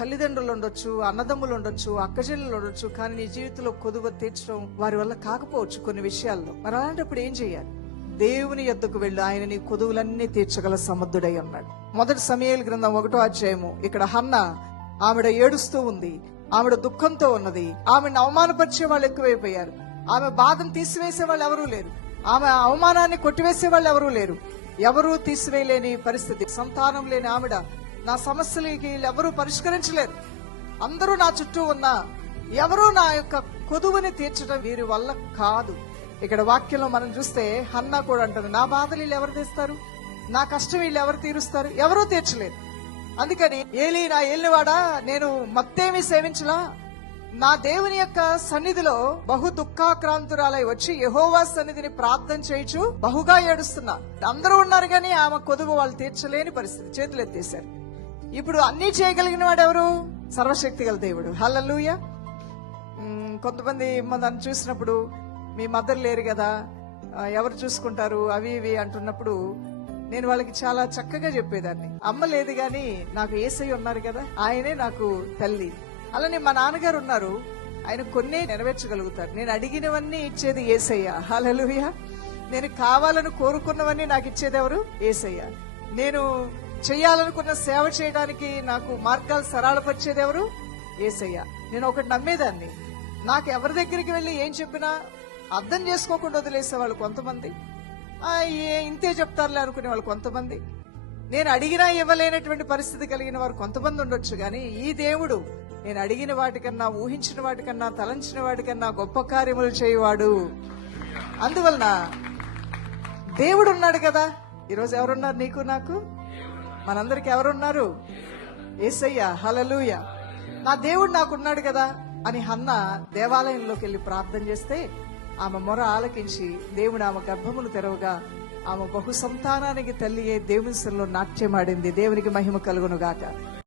తల్లిదండ్రులు ఉండొచ్చు, అన్నదమ్ములు ఉండొచ్చు, అక్కచెల్లెలు ఉండొచ్చు, కానీ నీ జీవితంలో కొదువ తీర్చడం వారి వల్ల కాకపోవచ్చు కొన్ని విషయాల్లో. మరి అలాంటప్పుడు ఏం చేయాలి? దేవుని యొద్దకు వెళ్ళు, ఆయన నీ కొదువులన్నీ తీర్చగల సమర్థుడై ఉన్నాడు. మొదటి సమూయేలు గ్రంథం 1వ అధ్యాయము. ఇక్కడ హన్నా ఆవిడ ఏడుస్తూ ఉంది, ఆవిడ దుఃఖంతో ఉన్నది. ఆమెను అవమానపరిచే వాళ్ళు ఎక్కువైపోయారు. ఆమె బాధను తీసివేసే వాళ్ళు ఎవరూ లేరు. ఆమె అవమానాన్ని కొట్టివేసే వాళ్ళు ఎవరూ లేరు. ఎవరూ తీసివేయలేని పరిస్థితి. సంతానం లేని ఆవిడ, నా సమస్యలకి ఎవరూ పరిష్కరించలేరు, అందరూ నా చుట్టూ ఉన్నా ఎవరూ నా యొక్క కొదువుని తీర్చడం వీరి వల్ల కాదు. ఇక్కడ వాక్యంలో మనం చూస్తే హన్నా కూడా అంటారు, నా బాధలు వీళ్ళు ఎవరు తీస్తారు, నా కష్టం వీళ్ళు ఎవరు తీరుస్తారు, ఎవరూ తీర్చలేరు. అందుకని ఏలీ నా ఏలినవాడా, నేను మత్తేమీ సేవించలా, నా దేవుని యొక్క సన్నిధిలో బహు దుఃఖాక్రాంతురాలై వచ్చి యెహోవా సన్నిధిని ప్రార్థన చేయించు బహుగా ఏడుస్తున్నా. అందరూ ఉన్నారు కానీ ఆమె కొదువు వాళ్ళు తీర్చలేని పరిస్థితి, చేతులు ఎత్తేశారు. ఇప్పుడు అన్ని చేయగలిగిన వాడు ఎవరు? సర్వశక్తి గల దేవుడు. హల్లెలూయా. కొంతమంది నన్ను చూసినప్పుడు, మీ మదర్ లేరు కదా, ఎవరు చూసుకుంటారు అవి ఇవి అంటున్నప్పుడు నేను వాళ్ళకి చాలా చక్కగా చెప్పేదాన్ని, అమ్మ లేదు గాని నాకు యేసయ్య ఉన్నారు కదా, ఆయనే నాకు తల్లి. అలానే మా నాన్నగారు ఉన్నారు, ఆయన కొన్ని నెరవేర్చగలుగుతారు. నేను అడిగినవన్నీ ఇచ్చేది యేసయ్య. హల్లెలూయా. నేను కావాలని కోరుకున్నవన్నీ నాకు ఇచ్చేది ఎవరు? యేసయ్య. నేను చెయ్యాలనుకున్న సేవ చేయడానికి నాకు మార్గాలు సరళపరిచేది ఎవరు? యేసయ్య. నేను ఒకటి నమ్మేదాన్ని, నాకు ఎవరి దగ్గరికి వెళ్ళి ఏం చెప్పినా అర్థం చేసుకోకుండా వదిలేసేవాళ్ళు కొంతమంది, ఇంతే చెప్తారులే అనుకునే వాళ్ళు కొంతమంది, నేను అడిగినా ఇవ్వలేనటువంటి పరిస్థితి కలిగిన వారు కొంతమంది ఉండొచ్చు. కానీ ఈ దేవుడు నేను అడిగిన వాటికన్నా, ఊహించిన వాటికన్నా, తలంచిన వాటికన్నా గొప్ప కార్యములు చేయవాడు. అందువలన దేవుడు ఉన్నాడు కదా. ఈరోజు ఎవరున్నారు? నీకు నాకు మనందరికి ఎవరున్నారు? యేసయ్య. హల్లెలూయా. నా దేవుడు నాకున్నాడు కదా అని హన్నా దేవాలయంలోకి వెళ్లి ప్రార్థన చేస్తే ఆమె మొర ఆలకించి దేవుడు ఆమె గర్భమును తెరవగా ఆమె బహు సంతానానికి తల్లి దేవుని సన్నిధిలో నాట్యమాడింది. దేవునికి మహిమ కలుగును గాక.